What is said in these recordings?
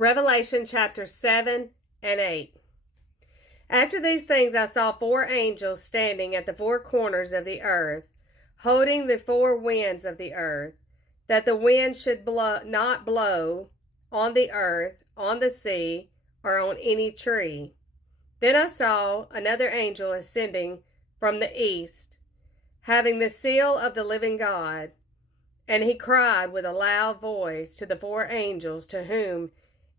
Revelation chapter 7 and 8. After these things I saw 4 angels standing at the 4 corners of the earth, holding the 4 winds of the earth, that the wind should not blow on the earth, on the sea, or on any tree. Then I saw another angel ascending from the east, having the seal of the living God. And he cried with a loud voice to the 4 angels to whom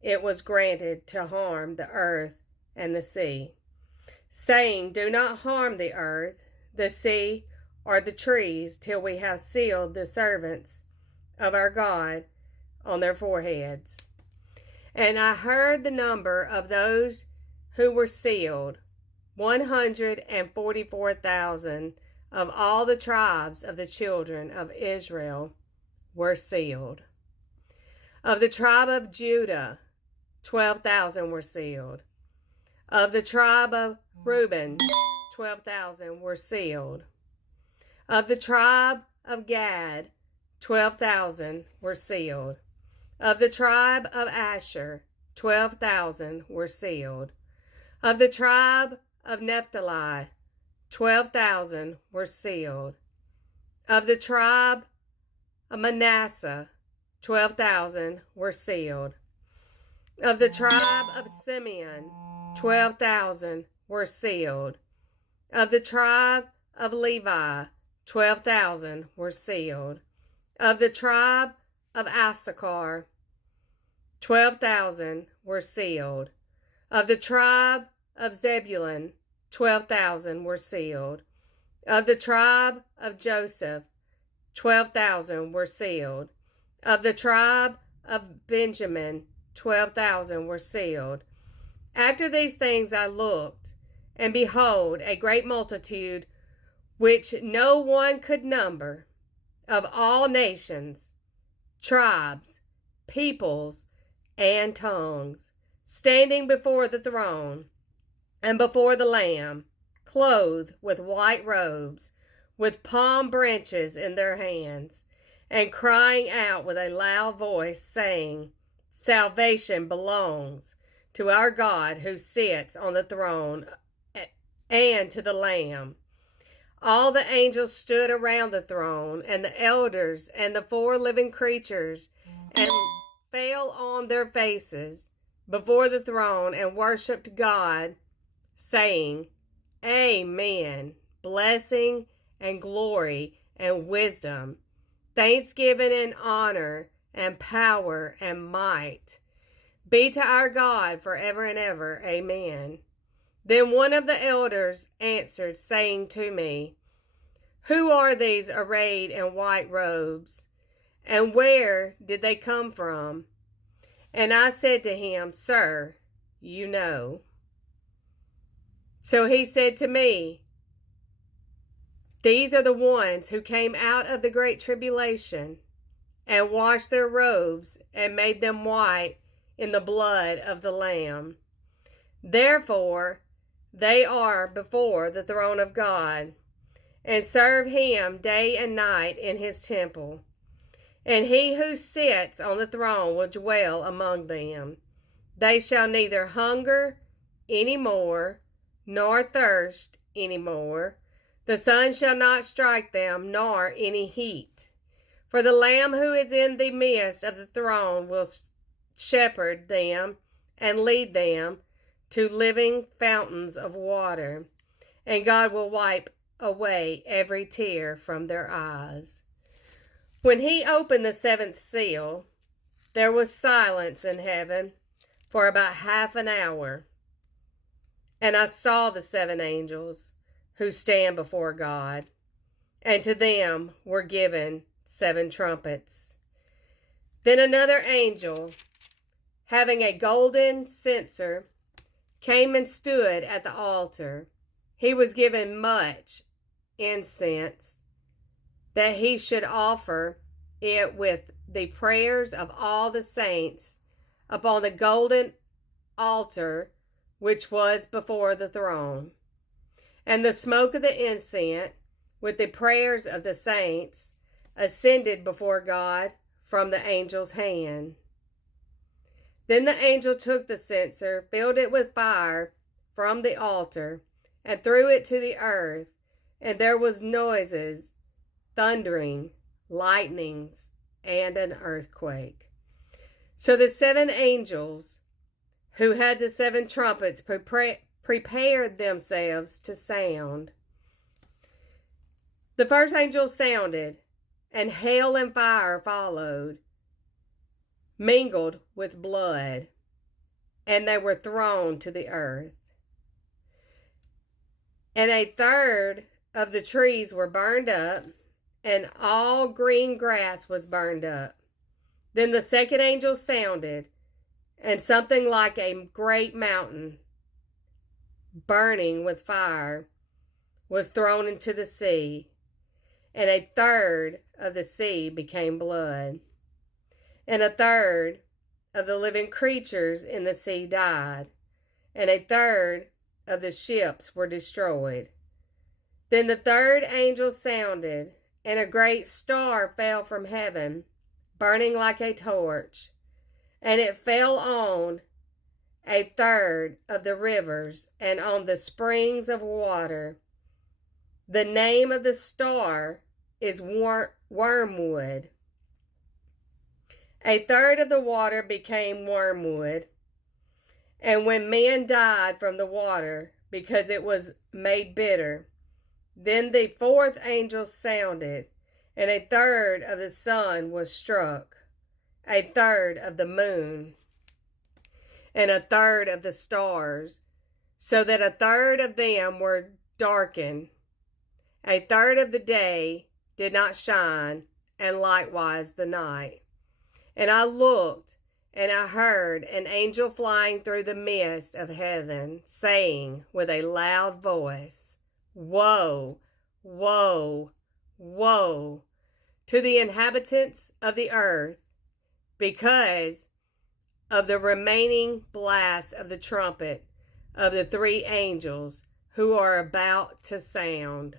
it was granted to harm the earth and the sea, saying, Do not harm the earth, the sea, or the trees, till we have sealed the servants of our God on their foreheads. And I heard the number of those who were sealed, 144,000 of all the tribes of the children of Israel were sealed. Of the tribe of Judah, 12,000 were sealed. Of the tribe of Reuben, 12,000 were sealed. Of the tribe of Gad, 12,000 were sealed. Of the tribe of Asher, 12,000 were sealed. Of the tribe of Naphtali, 12,000 were sealed. Of the tribe of Manasseh, 12,000 were sealed. Of the tribe of Simeon, 12,000 were sealed. Of the tribe of Levi, 12,000 were sealed. Of the tribe of Issachar, 12,000 were sealed. Of the tribe of Zebulun, 12,000 were sealed. Of the tribe of Joseph, 12,000 were sealed. Of the tribe of Benjamin, 12,000 were sealed. After these things I looked, and behold, a great multitude, which no one could number, of all nations, tribes, peoples, and tongues, standing before the throne and before the Lamb, clothed with white robes, with palm branches in their hands, and crying out with a loud voice, saying, Salvation belongs to our God who sits on the throne and to the Lamb. All the angels stood around the throne, and the elders and the 4 living creatures, and fell on their faces before the throne and worshipped God, saying, Amen. Blessing and glory and wisdom, thanksgiving and honor and power and might be to our God forever and ever. Amen. Then one of the elders answered, saying to me, Who are these arrayed in white robes, and where did they come from? And I said to him, Sir, you know. So he said to me, These are the ones who came out of the great tribulation, and washed their robes, and made them white in the blood of the Lamb. Therefore they are before the throne of God, and serve him day and night in his temple. And he who sits on the throne will dwell among them. They shall neither hunger any more, nor thirst any more. The sun shall not strike them, nor any heat. For the Lamb who is in the midst of the throne will shepherd them and lead them to living fountains of water, and God will wipe away every tear from their eyes. When he opened the 7th seal, there was silence in heaven for about half an hour. And I saw the 7 angels who stand before God, and to them were given 7 trumpets. Then another angel, having a golden censer, came and stood at the altar. He was given much incense, that he should offer it with the prayers of all the saints upon the golden altar which was before the throne. And the smoke of the incense, with the prayers of the saints, ascended before God from the angel's hand. Then the angel took the censer, filled it with fire from the altar, and threw it to the earth, and there was noises, thundering, lightnings, and an earthquake. So the 7 angels who had the 7 trumpets prepared themselves to sound. The first angel sounded, and hail and fire followed, mingled with blood, and they were thrown to the earth. And a third of the trees were burned up, and all green grass was burned up. Then the second angel sounded, and something like a great mountain, burning with fire, was thrown into the sea, and a third of the sea became blood. And a third of the living creatures in the sea died, and a third of the ships were destroyed. Then the third angel sounded, and a great star fell from heaven, burning like a torch, and it fell on a third of the rivers and on the springs of water. The name of the star is wormwood. A third of the water became wormwood, and when men died from the water because it was made bitter, then the fourth angel sounded, and a third of the sun was struck, a third of the moon, and a third of the stars, so that a third of them were darkened. A third of the day did not shine, and likewise the night. And I looked, and I heard an angel flying through the midst of heaven, saying with a loud voice, Woe, woe, woe to the inhabitants of the earth, because of the remaining blast of the trumpet of the 3 angels who are about to sound.